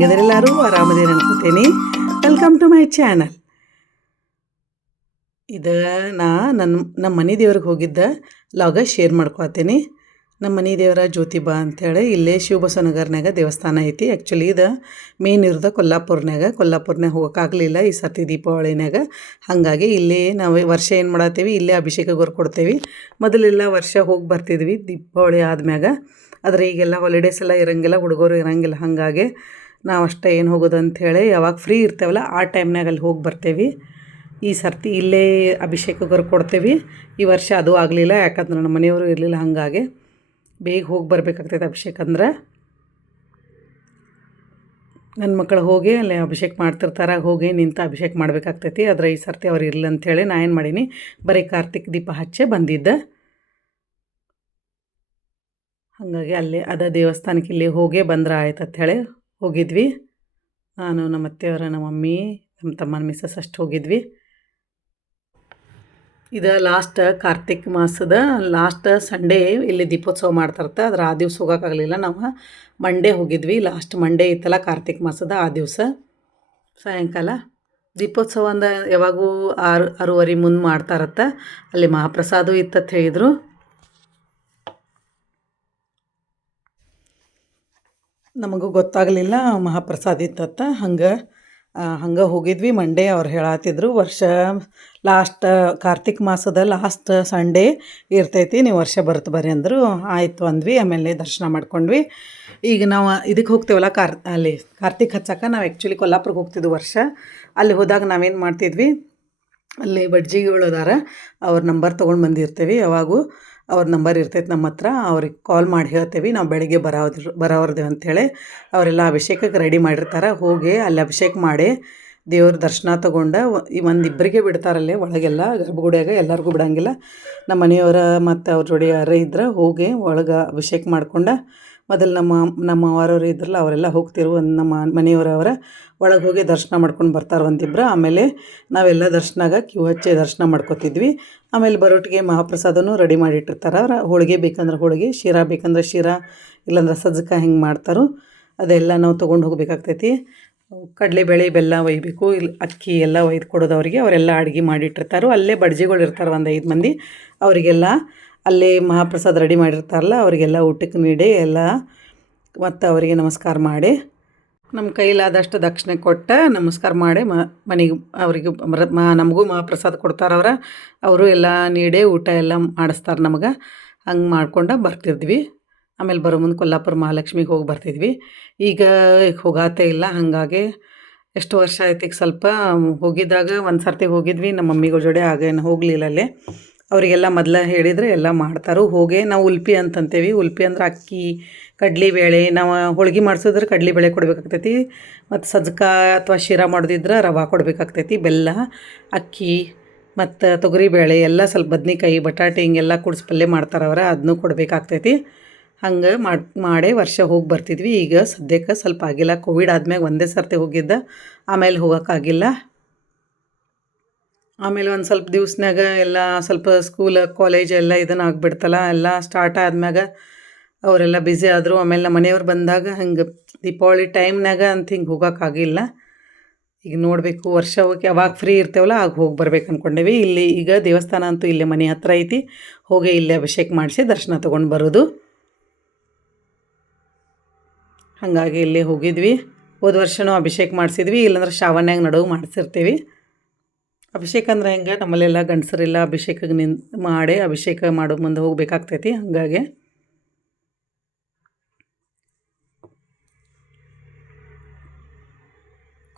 ಹೆಂಗದ್ರೆಲ್ಲರೂ ಆರಾಮದೇನು ಅನ್ಕೋತೀನಿ. Welcome to my channel. ಇದು ನಮ್ಮ ಮನೆ ದೇವ್ರಿಗೆ ಹೋಗಿದ್ದ ಲಾಗ ಶೇರ್ ಮಾಡ್ಕೊತೀನಿ. ನಮ್ಮ ಮನೆ ದೇವರ ಜ್ಯೋತಿಬಾ ಅಂಥೇಳಿ ಇಲ್ಲೇ ಶಿವಬಸವನಗರ್ನಾಗ ದೇವಸ್ಥಾನ ಐತಿ. ಆ್ಯಕ್ಚುಲಿ ಇದು ಮೇನ್ ಇರೋದು ಕೊಲ್ಲಾಪುರ್ನಾಗ ಹೋಗೋಕ್ಕಾಗಲಿಲ್ಲ ಈ ಸರ್ತಿ ದೀಪಾವಳಿನಾಗ. ಹಾಗಾಗಿ ಇಲ್ಲೇ ನಾವು ವರ್ಷ ಏನು ಮಾಡತ್ತೀವಿ, ಇಲ್ಲೇ ಅಭಿಷೇಕಗೋರು ಕೊಡ್ತೇವೆ. ಮೊದಲೆಲ್ಲ ವರ್ಷ ಹೋಗಿ ಬರ್ತಿದ್ವಿ ದೀಪಾವಳಿ ಆದ್ಮ್ಯಾಗ. ಆದರೆ ಈಗೆಲ್ಲ ಹಾಲಿಡೇಸ್ ಎಲ್ಲ ಇರೋಂಗಿಲ್ಲ, ಹುಡುಗರು ಇರೋಂಗಿಲ್ಲ. ಹಾಗಾಗಿ ನಾವು ಅಷ್ಟೇ ಏನು ಹೋಗೋದು ಅಂಥೇಳಿ ಯಾವಾಗ ಫ್ರೀ ಇರ್ತೇವಲ್ಲ ಆ ಟೈಮ್ನಾಗ ಅಲ್ಲಿ ಹೋಗಿ ಬರ್ತೇವೆ. ಈ ಸರ್ತಿ ಇಲ್ಲೇ ಅಭಿಷೇಕಗೋರು ಕೊಡ್ತೇವೆ. ಈ ವರ್ಷ ಅದು ಆಗಲಿಲ್ಲ, ಯಾಕಂದ್ರೆ ನಮ್ಮ ಮನೆಯವರು ಇರಲಿಲ್ಲ. ಹಾಗಾಗಿ ಬೇಗ ಹೋಗಿ ಬರ್ಬೇಕಾಗ್ತೈತೆ ಅಭಿಷೇಕ ಅಂದ್ರೆ. ನನ್ನ ಮಕ್ಕಳು ಹೋಗಿ ಅಲ್ಲಿ ಅಭಿಷೇಕ ಮಾಡ್ತಿರ್ತಾರೆ, ಹೋಗಿ ನಿಂತು ಅಭಿಷೇಕ ಮಾಡಬೇಕಾಗ್ತೈತಿ. ಆದರೆ ಈ ಸರ್ತಿ ಅವ್ರು ಇರಲಿಲ್ಲ ಅಂಥೇಳಿ ನಾ ಏನು ಮಾಡೀನಿ, ಬರೀ ಕಾರ್ತಿಕ್ ದೀಪ ಹಚ್ಚೆ ಬಂದಿದ್ದೆ. ಹಾಗಾಗಿ ಅಲ್ಲೇ ದೇವಸ್ಥಾನಕ್ಕೆ ಇಲ್ಲಿ ಹೋಗೇ ಬಂದ್ರೆ ಆಯ್ತು ಅಂಥೇಳಿ ಹೋಗಿದ್ವಿ. ನಾನು ನಮ್ಮ ಅತ್ತೆಯವರ, ನಮ್ಮ ಮಮ್ಮಿ, ನಮ್ಮ ತಮ್ಮನ ಮಿಸ್ಸಸ್ ಅಷ್ಟು ಹೋಗಿದ್ವಿ. ಇದು ಲಾಸ್ಟ್ ಕಾರ್ತಿಕ್ ಮಾಸದ ಲಾಸ್ಟ್ ಸಂಡೇ ಇಲ್ಲಿ ದೀಪೋತ್ಸವ ಮಾಡ್ತಾರತ್ತೆ. ಅದ್ರ ಆ ದಿವ್ಸ ಹೋಗೋಕ್ಕಾಗಲಿಲ್ಲ. ನಾವು ಮಂಡೇ ಹೋಗಿದ್ವಿ. ಲಾಸ್ಟ್ ಮಂಡೇ ಇತ್ತಲ್ಲ ಕಾರ್ತಿಕ್ ಮಾಸದ, ಆ ದಿವಸ ಸಾಯಂಕಾಲ ದೀಪೋತ್ಸವ ಅಂದ ಯಾವಾಗೂ 6:30 ಮುಂದೆ ಮಾಡ್ತಾರತ್ತೆ. ಅಲ್ಲಿ ಮಹಾಪ್ರಸಾದ ಇತ್ತಂತ ಹೇಳಿದರು. ನಮಗೂ ಗೊತ್ತಾಗಲಿಲ್ಲ ಮಹಾಪ್ರಸಾದ ಇತ್ತತ್ತ. ಹಂಗೆ ಹೋಗಿದ್ವಿ. ಮಂಡೇ ಅವ್ರು ಹೇಳತ್ತಿದ್ರು ವರ್ಷ ಲಾಸ್ಟ್ ಕಾರ್ತಿಕ್ ಮಾಸದ ಲಾಸ್ಟ್ ಸಂಡೇ ಇರ್ತೈತಿ, ನೀವು ವರ್ಷ ಬರುತ್ತೆ ಬರ್ರಿ ಅಂದರು. ಆಯಿತು ಅಂದ್ವಿ. ಆಮೇಲೆ ದರ್ಶನ ಮಾಡ್ಕೊಂಡ್ವಿ. ಈಗ ನಾವು ಇದಕ್ಕೆ ಹೋಗ್ತೇವಲ್ಲ ಅಲ್ಲಿ ಕಾರ್ತಿಕ್ ಹಚ್ಚಕ್ಕೆ. ನಾವು ಆ್ಯಕ್ಚುಲಿ ಕೊಲ್ಲಾಪುರಕ್ಕೆ ಹೋಗ್ತಿದ್ವಿ ವರ್ಷ. ಅಲ್ಲಿ ಹೋದಾಗ ನಾವೇನು ಮಾಡ್ತಿದ್ವಿ, ಅಲ್ಲಿ ಬಡ್ಜಿಗಳು ಅದಾರ, ಅವ್ರ ನಂಬರ್ ತೊಗೊಂಡು ಬಂದಿರ್ತೀವಿ. ಯಾವಾಗೂ ಅವ್ರ ನಂಬರ್ ಇರ್ತೈತೆ ನಮ್ಮ ಹತ್ರ. ಅವ್ರಿಗೆ ಕಾಲ್ ಮಾಡಿ ಹೇಳ್ತೇವೆ ನಾವು ಬೆಳಗ್ಗೆ ಬರೋವ್ರದೇವೆ ಅಂಥೇಳಿ. ಅವರೆಲ್ಲ ಅಭಿಷೇಕಕ್ಕೆ ರೆಡಿ ಮಾಡಿರ್ತಾರೆ. ಹೋಗಿ ಅಲ್ಲಿ ಅಭಿಷೇಕ ಮಾಡಿ ದೇವ್ರ ದರ್ಶನ ತೊಗೊಂಡು ಒಂದಿಬ್ಬರಿಗೆ ಬಿಡ್ತಾರಲ್ಲೇ ಒಳಗೆಲ್ಲ, ಗರ್ಭಗುಡಿಯಾಗ ಎಲ್ಲರಿಗೂ ಬಿಡೋಂಗಿಲ್ಲ. ನಮ್ಮ ಮನೆಯವರ ಮತ್ತು ಅವ್ರ ಜೋಡಿ ಯಾರೇ ಇದ್ರೆ ಹೋಗಿ ಒಳಗೆ ಅಭಿಷೇಕ ಮಾಡ್ಕೊಂಡು, ಮೊದಲು ನಮ್ಮ ಅವರವ್ರು ಇದ್ರಲ್ಲ ಅವರೆಲ್ಲ ಹೋಗ್ತಿರು. ನಮ್ಮ ಮನೆಯವರವರ ಒಳಗೆ ಹೋಗಿ ದರ್ಶನ ಮಾಡ್ಕೊಂಡು ಬರ್ತಾರೆ ಒಂದಿಬ್ಬರು. ಆಮೇಲೆ ನಾವೆಲ್ಲ ದರ್ಶನಾಗ ಕ್ಯೂ ಹಚ್ಚಿ ದರ್ಶನ ಮಾಡ್ಕೊತಿದ್ವಿ. ಆಮೇಲೆ ಬರೋಟ್ಟಿಗೆ ಮಹಾಪ್ರಸಾದನೂ ರೆಡಿ ಮಾಡಿಟ್ಟಿರ್ತಾರೆ. ಅವ್ರು ಹೋಳಿಗೆ ಬೇಕಂದ್ರೆ ಹೋಳಿಗೆ, ಶಿರಾ ಬೇಕಂದ್ರೆ ಶಿರಾ, ಇಲ್ಲಾಂದ್ರೆ ಸಜ್ಜಕ ಹೆಂಗೆ ಮಾಡ್ತಾರೋ ಅದೆಲ್ಲ ನಾವು ತೊಗೊಂಡು ಹೋಗ್ಬೇಕಾಗ್ತೈತಿ. ಕಡಲೆಬೇಳೆ ಬೆಲ್ಲ ಒಯ್ಯಬೇಕು, ಇಲ್ಲಿ ಅಕ್ಕಿ ಎಲ್ಲ ಒಯ್ದು ಕೊಡೋದು ಅವರಿಗೆ. ಅವರೆಲ್ಲ ಅಡುಗೆ ಮಾಡಿಟ್ಟಿರ್ತಾರೋ. ಅಲ್ಲೇ ಬಡ್ಜಿಗಳು ಇರ್ತಾರೆ, ಒಂದು 5 ಮಂದಿ. ಅವರಿಗೆಲ್ಲ ಅಲ್ಲೇ ಮಹಾಪ್ರಸಾದ ರೆಡಿ ಮಾಡಿರ್ತಾರಲ್ಲ ಅವರಿಗೆಲ್ಲ ಊಟಕ್ಕೆ ನೀಡಿ ಎಲ್ಲ ಮತ್ತು ಅವರಿಗೆ ನಮಸ್ಕಾರ ಮಾಡಿ, ನಮ್ಮ ಕೈಲಾದಷ್ಟು ದಕ್ಷಿಣೆ ಕೊಟ್ಟು ನಮಸ್ಕಾರ ಮಾಡಿ ಮನೆಗೆ ಅವ್ರಿಗೆ ನಮಗೂ ಮಹಾಪ್ರಸಾದ ಕೊಡ್ತಾರೆ. ಅವರು ಎಲ್ಲ ನೀಡಿ ಊಟ ಎಲ್ಲ ಮಾಡಿಸ್ತಾರೆ ನಮಗೆ. ಹಂಗೆ ಮಾಡ್ಕೊಂಡು ಬರ್ತಿದ್ವಿ. ಆಮೇಲೆ ಬರೋ ಮುಂದೆ ಕೊಲ್ಲಾಪುರ ಮಹಾಲಕ್ಷ್ಮಿಗೆ ಹೋಗಿ ಬರ್ತಿದ್ವಿ. ಈಗ ಹೋಗಾತೇ ಇಲ್ಲ. ಹಾಗಾಗಿ ಎಷ್ಟು ವರ್ಷ ಆಯ್ತು. ಈಗ ಸ್ವಲ್ಪ ಹೋಗಿದ್ದಾಗ ಒಂದು ಸರ್ತಿ ಹೋಗಿದ್ವಿ ನಮ್ಮ ಮಮ್ಮಿಗಳ ಜೋಡಿ. ಆಗೇನು ಹೋಗಲಿಲ್ಲ ಅಲ್ಲೇ. ಅವರಿಗೆಲ್ಲ ಮೊದಲ ಹೇಳಿದರೆ ಎಲ್ಲ ಮಾಡ್ತಾರೆ. ಹೋಗಿ ನಾವು ಉಲ್ಪಿ ಅಂತಂತೇವಿ. ಉಲ್ಪಿ ಅಂದ್ರೆ ಅಕ್ಕಿ, ಕಡ್ಲೆಬೇಳೆ. ನಾವು ಹೋಳ್ಗೆ ಮಾಡಿಸಿದ್ರೆ ಕಡ್ಲೆಬೇಳೆ ಕೊಡಬೇಕಾಗ್ತೈತಿ. ಮತ್ತು ಸಜ್ಜಕ ಅಥವಾ ಶಿರಾ ಮಾಡೋದಿದ್ರೆ ರವೆ ಕೊಡಬೇಕಾಗ್ತೈತಿ. ಬೆಲ್ಲ, ಅಕ್ಕಿ ಮತ್ತು ತೊಗರಿಬೇಳೆ ಎಲ್ಲ, ಸ್ವಲ್ಪ ಬದ್ನೆಕಾಯಿ, ಬಟಾಟೆ ಹಿಂಗೆಲ್ಲ ಕೂಡಿಸಿ ಪಲ್ಯ ಮಾಡ್ತಾರೆ ಅದನ್ನೂ ಕೊಡಬೇಕಾಗ್ತೈತಿ. ಹಂಗೆ ಮಾಡೇ ವರ್ಷ ಹೋಗಿ ಬರ್ತಿದ್ವಿ. ಈಗ ಸದ್ಯಕ್ಕೆ ಸ್ವಲ್ಪ ಆಗಿಲ್ಲ. ಕೋವಿಡ್ ಆದ್ಮ್ಯಾಗ ಒಂದೇ ಸರ್ತಿ ಹೋಗಿದ್ದ, ಆಮೇಲೆ ಹೋಗೋಕ್ಕಾಗಿಲ್ಲ. ಆಮೇಲೆ ಒಂದು ಸ್ವಲ್ಪ ದಿವ್ಸನಾಗ ಎಲ್ಲ ಸ್ವಲ್ಪ ಸ್ಕೂಲ್ ಕಾಲೇಜ್ ಎಲ್ಲ ಇದನ್ನು ಆಗಿಬಿಡ್ತಲ್ಲ. ಎಲ್ಲ ಸ್ಟಾರ್ಟ್ ಆದ್ಮ್ಯಾಗ ಅವರೆಲ್ಲ ಬ್ಯುಸಿ ಆದರು. ಆಮೇಲೆ ನಮ್ಮ ಮನೆಯವ್ರು ಬಂದಾಗ ಹಂಗೆ ದೀಪಾವಳಿ ಟೈಮ್ನಾಗ ಅಂತ ಹಿಂಗೆ ಹೋಗೋಕ್ಕಾಗಿಲ್ಲ. ಈಗ ನೋಡಬೇಕು, ವರ್ಷ ಹೋಗಿ ಯಾವಾಗ ಫ್ರೀ ಇರ್ತೇವಲ್ಲ ಆಗ ಹೋಗಿ ಬರ್ಬೇಕು ಅಂದ್ಕೊಂಡೇವಿ. ಇಲ್ಲಿ ಈಗ ದೇವಸ್ಥಾನ ಅಂತೂ ಇಲ್ಲೇ ಮನೆ ಹತ್ರ ಐತಿ. ಹೋಗಿ ಇಲ್ಲೇ ಅಭಿಷೇಕ ಮಾಡಿಸಿ ದರ್ಶನ ತೊಗೊಂಡು ಬರೋದು. ಹಾಗಾಗಿ ಇಲ್ಲೇ ಹೋಗಿದ್ವಿ. ಹೋದ ವರ್ಷವೂ ಅಭಿಷೇಕ ಮಾಡಿಸಿದ್ವಿ, ಇಲ್ಲಾಂದ್ರೆ ಶ್ರಾವಣ್ಯಾಗ ನಡುವೆ ಮಾಡಿಸಿರ್ತೀವಿ. ಅಭಿಷೇಕ ಅಂದ್ರೆ ಹೆಂಗೆ, ನಮ್ಮಲ್ಲೆಲ್ಲ ಗಂಡಸರೆಲ್ಲ ಅಭಿಷೇಕಕ್ಕೆ ಮಾಡಿ ಅಭಿಷೇಕ ಮಾಡೋ ಮುಂದೆ ಹೋಗ್ಬೇಕಾಗ್ತೈತಿ. ಹಾಗಾಗಿ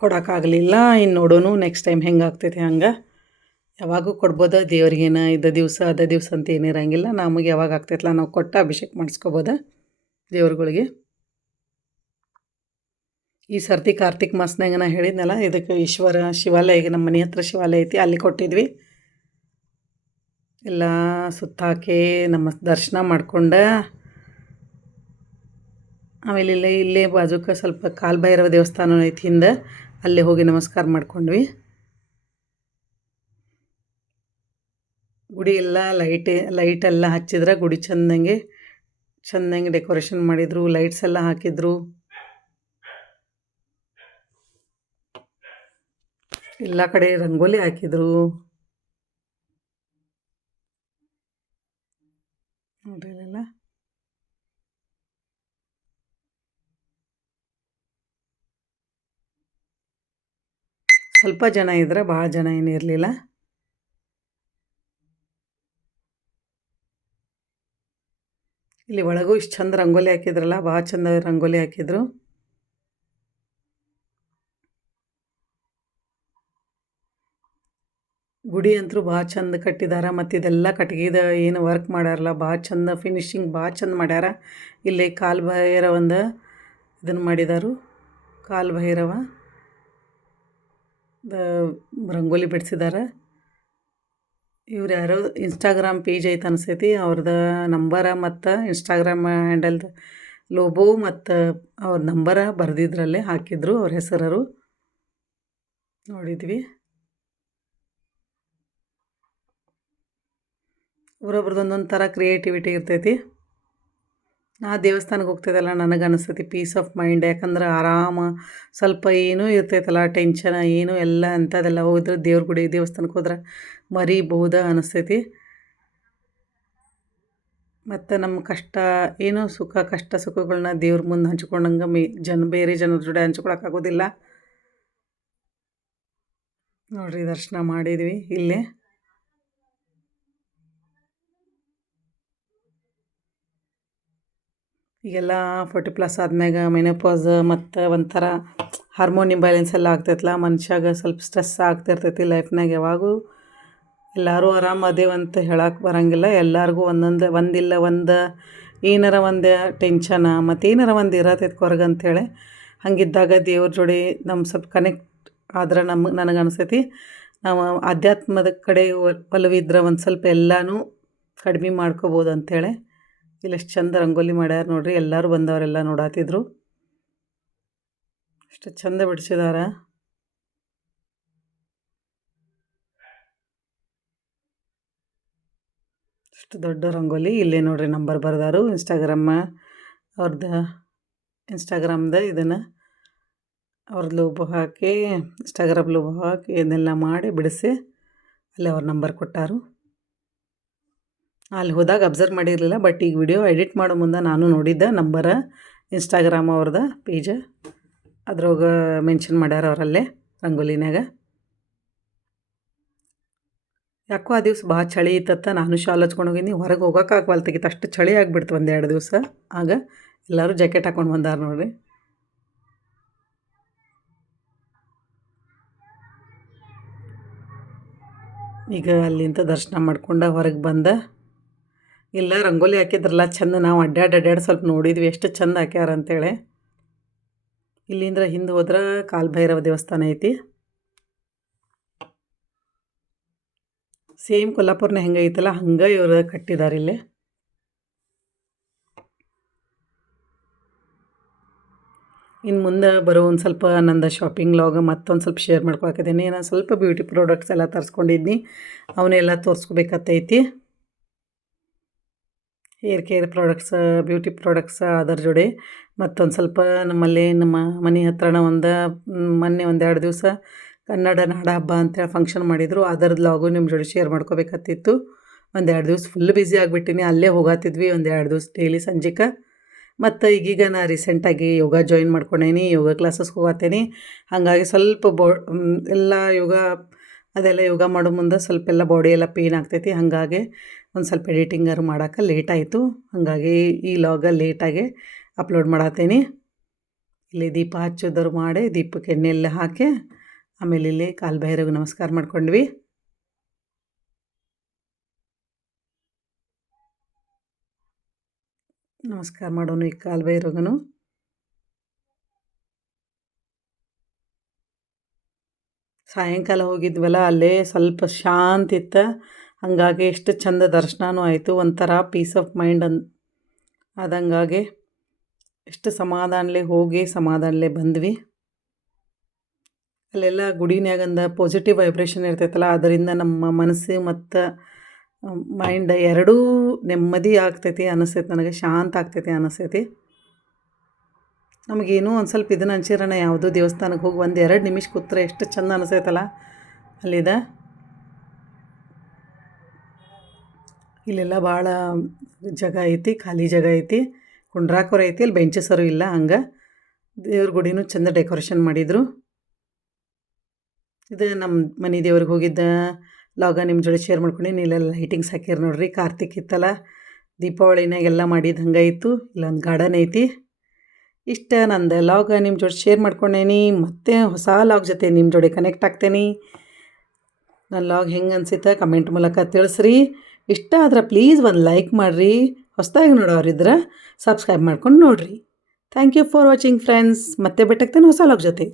ಕೊಡೋಕ್ಕಾಗಲಿಲ್ಲ. ಇನ್ನು ನೋಡೋನು ನೆಕ್ಸ್ಟ್ ಟೈಮ್ ಹೆಂಗೆ ಆಗ್ತೈತಿ. ಹಂಗೆ ಯಾವಾಗೂ ಕೊಡ್ಬೋದು. ದೇವ್ರಿಗೇನು ಇದ್ದ ದಿವಸ ಅದ ದಿವಸ ಅಂತ ಏನಿರಂಗಿಲ್ಲ. ನಮಗೆ ಯಾವಾಗ ಆಗ್ತೈತಲ್ಲ ನಾವು ಕೊಟ್ಟು ಅಭಿಷೇಕ ಮಾಡಿಸ್ಕೋಬೋದು ದೇವ್ರುಗಳಿಗೆ. ಈ ಸರ್ತಿ ಕಾರ್ತಿಕ್ ಮಾಸನಾಗ ನಾ ಹೇಳಿದ್ನಲ್ಲ, ಇದಕ್ಕೆ ಶಿವಾಲಯ, ಈಗ ನಮ್ಮ ಮನೆ ಹತ್ರ ಶಿವಾಲಯ ಐತಿ, ಅಲ್ಲಿ ಕೊಟ್ಟಿದ್ವಿ. ಎಲ್ಲ ಸುತ್ತಾಕಿ ನಮ್ಮ ದರ್ಶನ ಮಾಡ್ಕೊಂಡು ಆಮೇಲೆ ಇಲ್ಲೇ ಬಾಜುಕ ಸ್ವಲ್ಪ ಕಾಲಭೈರವ ದೇವಸ್ಥಾನ ಐತಿ ಹಿಂದೆ, ಅಲ್ಲೇ ಹೋಗಿ ನಮಸ್ಕಾರ ಮಾಡ್ಕೊಂಡ್ವಿ. ಗುಡಿ ಎಲ್ಲ ಲೈಟೆಲ್ಲ ಹಚ್ಚಿದ್ರೆ ಗುಡಿ ಚೆಂದಂಗೆ ಡೆಕೋರೇಷನ್ ಮಾಡಿದರು. ಲೈಟ್ಸ್ ಎಲ್ಲ ಹಾಕಿದ್ರು. ಎಲ್ಲ ಕಡೆ ರಂಗೋಲಿ ಹಾಕಿದ್ರು ನೋಡ್ರಿ ಇಲ್ಲೆಲ್ಲ. ಸ್ವಲ್ಪ ಜನ ಇದ್ರೆ, ಭಾಳ ಜನ ಏನು ಇರಲಿಲ್ಲ. ಇಲ್ಲಿ ಒಳಗೂ ಇಷ್ಟು ಚಂದ ರಂಗೋಲಿ ಹಾಕಿದ್ರಲ್ಲ, ಭಾಳ ಚಂದ ರಂಗೋಲಿ ಹಾಕಿದ್ರು. ಗುಡಿ ಅಂತೂ ಭಾಳ ಚಂದ ಕಟ್ಟಿದಾರ. ಮತ್ತು ಇದೆಲ್ಲ ಕಟ್ಗಿದ ಏನು ವರ್ಕ್ ಮಾಡ್ಯಾರಲ್ಲ, ಭಾಳ ಚಂದ ಫಿನಿಶಿಂಗ್ ಭಾಳ ಚಂದ ಮಾಡ್ಯಾರ. ಇಲ್ಲಿ ಕಾಲು ಭೈರವಂದು ಇದನ್ನು ಮಾಡಿದಾರು. ಕಾಲು ಭೈರವ ರಂಗೋಲಿ ಬಿಡಿಸಿದಾರೆ. ಇವ್ರು ಯಾರೋ ಇನ್ಸ್ಟಾಗ್ರಾಮ್ ಪೇಜ್ ಐತೆ ಅನಿಸ್ತೈತಿ. ಅವ್ರದ್ದು ನಂಬರ ಮತ್ತು ಇನ್ಸ್ಟಾಗ್ರಾಮ್ ಹ್ಯಾಂಡಲ್ದು ಲೋಗೋ ಮತ್ತು ಅವ್ರ ನಂಬರ ಬರೆದಿದ್ರಲ್ಲೇ ಹಾಕಿದ್ರು, ಅವ್ರ ಹೆಸರು ನೋಡಿದ್ವಿ. ಒಬ್ಬೊಬ್ರದ್ದು ಒಂದೊಂದು ಥರ ಕ್ರಿಯೇಟಿವಿಟಿ ಇರ್ತೈತಿ. ನಾ ದೇವಸ್ಥಾನಕ್ಕೆ ಹೋಗ್ತಿದ್ದಲ್ಲ, ನನಗೆ ಅನಿಸ್ತೈತಿ ಪೀಸ್ ಆಫ್ ಮೈಂಡ್. ಯಾಕಂದ್ರೆ ಆರಾಮ ಸ್ವಲ್ಪ ಏನೂ ಇರ್ತೈತಲ್ಲ, ಟೆನ್ಷನ್ ಏನು ಎಲ್ಲ ಅಂಥದ್ದೆಲ್ಲ ಹೋದ್ರೆ ದೇವ್ರ ಗುಡಿ ದೇವಸ್ಥಾನಕ್ಕೆ ಹೋದ್ರೆ ಮರಿಬಹುದ ಅನಿಸ್ತೈತಿ. ಮತ್ತು ನಮ್ಮ ಕಷ್ಟ ಏನು ಸುಖ ಕಷ್ಟ ಸುಖಗಳನ್ನ ದೇವ್ರ ಮುಂದೆ ಹಂಚ್ಕೊಂಡಂಗೆ ಬೇರೆ ಜನರ ಜೊತೆ ಹಂಚ್ಕೊಳಕ್ಕಾಗೋದಿಲ್ಲ. ನೋಡಿರಿ, ದರ್ಶನ ಮಾಡಿದ್ವಿ ಇಲ್ಲೇ. ಈಗೆಲ್ಲ 40+ ಆದ್ಮ್ಯಾಗ ಮೆನೋಪಾಸ್ ಮತ್ತು ಒಂಥರ ಹಾರ್ಮೋನ್ ಇಂಬ್ಯಾಲೆನ್ಸ್ ಎಲ್ಲ ಆಗ್ತೈತಲ್ಲ, ಮನುಷ್ಯಾಗ ಸ್ವಲ್ಪ ಸ್ಟ್ರೆಸ್ ಆಗ್ತಿರ್ತೈತಿ ಲೈಫ್ನಾಗ. ಯಾವಾಗೂ ಎಲ್ಲರೂ ಆರಾಮ ಅದೇವಂತ ಹೇಳಕ್ಕೆ ಬರೋಂಗಿಲ್ಲ. ಎಲ್ಲರಿಗೂ ಒಂದಿಲ್ಲ ಒಂದು ಏನಾರ ಒಂದು ಟೆನ್ಷನ ಮತ್ತು ಏನಾರ ಒಂದು ಇರತೈತೆ ಹೊರಗೆ ಅಂಥೇಳಿ. ಹಂಗಿದ್ದಾಗ ದೇವ್ರ ಜೋಡಿ ನಮ್ಮ ಸ್ವಲ್ಪ ಕನೆಕ್ಟ್ ಆದ್ರೆ ನನಗೆ ಅನಿಸ್ತೈತಿ ನಾವು ಆಧ್ಯಾತ್ಮದ ಕಡೆ ಒಲವಿದ್ರೆ ಒಂದು ಸ್ವಲ್ಪ ಎಲ್ಲನೂ ಕಡಿಮೆ ಮಾಡ್ಕೋಬೋದು ಅಂಥೇಳಿ. ಇಲ್ಲೆಷ್ಟು ಚಂದ ರಂಗೋಲಿ ಮಾಡ್ಯಾರ ನೋಡ್ರಿ. ಎಲ್ಲರೂ ಬಂದವರೆಲ್ಲ ನೋಡಾತಿದ್ರು. ಎಷ್ಟು ಚಂದ ಬಿಡಿಸಿದಾರ. ಅಷ್ಟು ದೊಡ್ಡ ರಂಗೋಲಿ. ಇಲ್ಲೇ ನೋಡ್ರಿ ನಂಬರ್ ಬರ್ದಾರು. ಅವ್ರದ್ದು ಇನ್ಸ್ಟಾಗ್ರಾಮ್ದು ಇದನ್ನು ಅವ್ರದ್ದು ಲೋಗೋ ಹಾಕಿ, ಇನ್ಸ್ಟಾಗ್ರಾಮ್ ಲೋಗೋ ಹಾಕಿ ಇದನ್ನೆಲ್ಲ ಮಾಡಿ ಬಿಡಿಸಿ ಅಲ್ಲಿ ಅವ್ರ ನಂಬರ್ ಕೊಟ್ಟಾರು. ಅಲ್ಲಿ ಹೋದಾಗ ಅಬ್ಸರ್ವ್ ಮಾಡಿರಲಿಲ್ಲ, ಬಟ್ ಈಗ ವಿಡಿಯೋ ಎಡಿಟ್ ಮಾಡೋ ಮುಂದೆ ನಾನು ನೋಡಿದ್ದೆ ನಂಬರ. ಇನ್ಸ್ಟಾಗ್ರಾಮ್ ಅವ್ರದ್ದು ಪೇಜ್ ಅದ್ರೊಳಗೆ ಮೆನ್ಷನ್ ಮಾಡ್ಯಾರ ಅವರಲ್ಲೇ ರಂಗೋಲಿನಾಗ. ಯಾಕೋ ಆ ದಿವ್ಸ ಭಾಳ ಚಳಿ ಇತ್ತತ್ತ. ನಾನು ಶಾಲ್ ಹಚ್ಕೊಂಡು ಹೋಗಿನಿ. ಹೊರಗೆ ಹೋಗೋಕೆ ಆಗವಲ್ತಾಗಿತ್ತು, ಅಷ್ಟು ಚಳಿ ಆಗಿಬಿಡ್ತು 1-2 ದಿವಸ. ಆಗ ಎಲ್ಲರೂ ಜಾಕೆಟ್ ಹಾಕ್ಕೊಂಡು ಬಂದಾರ ನೋಡ್ರಿ. ಈಗ ಅಲ್ಲಿಂದ ದರ್ಶನ ಮಾಡ್ಕೊಂಡು ಹೊರಗೆ ಬಂದೆ. ಇಲ್ಲ ರಂಗೋಲಿ ಹಾಕಿದ್ರಲ್ಲ ಚಂದ. ನಾವು ಅಡ್ಡಾಡಿ ಸ್ವಲ್ಪ ನೋಡಿದ್ವಿ ಎಷ್ಟು ಚಂದ ಹಾಕ್ಯಾರ ಅಂಥೇಳಿ. ಇಲ್ಲಿಂದ ಹಿಂದೆ ಹೋದ್ರೆ ಕಾಲಭೈರವ ದೇವಸ್ಥಾನ ಐತಿ. ಸೇಮ್ ಕೊಲ್ಲಾಪುರನ ಹೆಂಗೆ ಐತಲ್ಲ ಹಂಗೆ ಇವರು ಕಟ್ಟಿದ್ದಾರೆ ಇಲ್ಲಿ. ಇನ್ನು ಮುಂದೆ ಬರೋ ಒಂದು ಸ್ವಲ್ಪ ನಂದು ಶಾಪಿಂಗ್ ಲಾಗ್ ಮತ್ತೊಂದು ಸ್ವಲ್ಪ ಶೇರ್ ಮಾಡ್ಕೊಳಕಿದ್ದೀನಿ. ನಾನು ಸ್ವಲ್ಪ ಬ್ಯೂಟಿ ಪ್ರಾಡಕ್ಟ್ಸ್ ಎಲ್ಲ ತರಿಸ್ಕೊಂಡಿದ್ನಿ, ಅವನ್ನೆಲ್ಲ ತೋರಿಸ್ಕೋಬೇಕತ್ತೈತಿ. Hair care products, beauty products ಅದರ ಜೋಡಿ ಮತ್ತೊಂದು ಸ್ವಲ್ಪ ನಮ್ಮಲ್ಲಿ ನಮ್ಮ ಮನೆ ಹತ್ರನ ಮೊನ್ನೆ 1-2 ದಿವಸ ಕನ್ನಡ ನಾಡ ಹಬ್ಬ ಅಂತೇಳಿ ಫಂಕ್ಷನ್ ಮಾಡಿದರು. ಅದರದ್ದು ಲಾಗು ನಿಮ್ಮ ಜೋಡಿ ಶೇರ್ ಮಾಡ್ಕೋಬೇಕತ್ತಿತ್ತು. 1-2 ದಿವಸ ಫುಲ್ ಬ್ಯುಸಿ ಆಗಿಬಿಟ್ಟಿನಿ. ಅಲ್ಲೇ ಹೋಗಾತಿದ್ವಿ 1-2 ದಿವಸ ಡೈಲಿ ಸಂಜೆಗೆ. ಮತ್ತು ಈಗೀಗ ನಾನು ರೀಸೆಂಟಾಗಿ ಯೋಗ ಜಾಯಿನ್ ಮಾಡ್ಕೊಂಡೇನಿ, ಯೋಗ ಕ್ಲಾಸಸ್ಗೆ ಹೋಗತ್ತೇನೆ. ಹಾಗಾಗಿ ಸ್ವಲ್ಪ ಎಲ್ಲ ಅದೆಲ್ಲ ಯೋಗ ಮಾಡೋ ಮುಂದೆ ಸ್ವಲ್ಪ ಎಲ್ಲ ಬಾಡಿ ಎಲ್ಲ ಪೇಯ್ನ್ ಆಗ್ತೈತಿ. ಹಾಗಾಗಿ ಒಂದು ಸ್ವಲ್ಪ ಎಡಿಟಿಂಗರು ಮಾಡೋಕೆ ಲೇಟ್ ಆಯಿತು. ಹಾಗಾಗಿ ಈ ಲಾಗ ಲೇಟಾಗಿ ಅಪ್ಲೋಡ್ ಮಾಡತ್ತೇನೆ. ಇಲ್ಲಿ ದೀಪ ಹಚ್ಚೋದ್ರು ಮಾಡಿ ದೀಪಕ್ಕೆ ಎಣ್ಣೆ ಎಲ್ಲ ಹಾಕಿ ಆಮೇಲೆ ಇಲ್ಲಿ ಕಾಲಭೈರವಿಗೆ ನಮಸ್ಕಾರ ಮಾಡ್ಕೊಂಡ್ವಿ. ನಮಸ್ಕಾರ ಮಾಡೋನು ಈ ಕಾಲಭೈರವನು. ಸಾಯಂಕಾಲ ಹೋಗಿದ್ವಲ್ಲ, ಅಲ್ಲೇ ಸ್ವಲ್ಪ ಶಾಂತಿ ಇತ್ತು. ಹಾಗಾಗಿ ಎಷ್ಟು ಚಂದ ದರ್ಶನವೂ ಆಯಿತು. ಒಂಥರ ಪೀಸ್ ಆಫ್ ಮೈಂಡ್ ಆದಂಗಾಗಿ ಎಷ್ಟು ಸಮಾಧಾನಲೆ ಹೋಗಿ ಸಮಾಧಾನಲೆ ಬಂದ್ವಿ. ಅಲ್ಲೆಲ್ಲ ಗುಡಿನ್ಯಾಗಂದ ಪಾಸಿಟಿವ್ ವೈಬ್ರೇಷನ್ ಇರ್ತೈತಲ್ಲ, ಅದರಿಂದ ನಮ್ಮ ಮನಸ್ಸು ಮತ್ತು ಮೈಂಡ್ ಎರಡೂ ನೆಮ್ಮದಿ ಆಗ್ತೈತಿ ಅನಿಸ್ತೈತಿ. ನನಗೆ ಶಾಂತ ಆಗ್ತೈತಿ ಅನಿಸ್ತೈತಿ. ನಮಗೇನೋ ಒಂದು ಸ್ವಲ್ಪ ಇದನ್ನು ಅನ್ಸಿರೋಣ ಯಾವುದೋ ದೇವಸ್ಥಾನಕ್ಕೆ ಹೋಗಿ 1-2 ನಿಮಿಷ ಕೂತ್ರೆ ಎಷ್ಟು ಚಂದ ಅನಿಸ್ತೈತಲ್ಲ. ಅಲ್ಲಿದ ಇಲ್ಲೆಲ್ಲ ಭಾಳ ಜಾಗ ಐತಿ, ಖಾಲಿ ಜಾಗ ಐತಿ, ಕುಂಡ್ರಾಕೋರ ಐತಿ. ಅಲ್ಲಿ ಬೆಂಚಸರು ಇಲ್ಲ. ಹಂಗೆ ದೇವ್ರ ಗುಡಿನೂ ಚಂದ ಡೆಕೋರೇಷನ್ ಮಾಡಿದರು. ಇದು ನಮ್ಮ ಮನೆ ದೇವ್ರಿಗೆ ಹೋಗಿದ್ದ ಲಾಗ ನಿಮ್ಮ ಜೋಡಿ ಶೇರ್ ಮಾಡ್ಕೊಂಡೀನಿ. ಇಲ್ಲೆಲ್ಲ ಲೈಟಿಂಗ್ಸ್ ಹಾಕ್ಯಾರ ನೋಡ್ರಿ. ಕಾರ್ತಿಕ್ ಇತ್ತಲ್ಲ, ದೀಪಾವಳಿನಾಗೆಲ್ಲ ಮಾಡಿದ್ದು ಹಂಗಾಯಿತು. ಇಲ್ಲೊಂದು ಗಾರ್ಡನ್ ಐತಿ. ಇಷ್ಟ ನಂದು ಲಾಗ ನಿಮ್ಮ ಜೋಡಿ ಶೇರ್ ಮಾಡ್ಕೊಂಡೇನಿ. ಮತ್ತೆ ಹೊಸ ಲಾಗ್ ಜೊತೆ ನಿಮ್ಮ ಜೋಡಿ ಕನೆಕ್ಟ್ ಆಗ್ತೇನೆ. ನನ್ನ ಲಾಗ್ ಹೆಂಗೆ ಅನ್ಸಿತ್ತ ಕಮೆಂಟ್ ಮೂಲಕ ತಿಳಿಸ್ರಿ. ಇಷ್ಟ ಆದ್ರೆ ಪ್ಲೀಸ್ ಒಂದು ಲೈಕ್ ಮಾಡಿರಿ. ಹೊಸದಾಗಿ ನೋಡೋರಿದ್ರೆ ಸಬ್ಸ್ಕ್ರೈಬ್ ಮಾಡ್ಕೊಂಡು ನೋಡಿರಿ. Thank you for watching friends. ಮತ್ತೆ ಭೇಟಿಯಾಗ್ತೇನೆ ಹೊಸ ಲಾಗ್ ಜೊತೆ.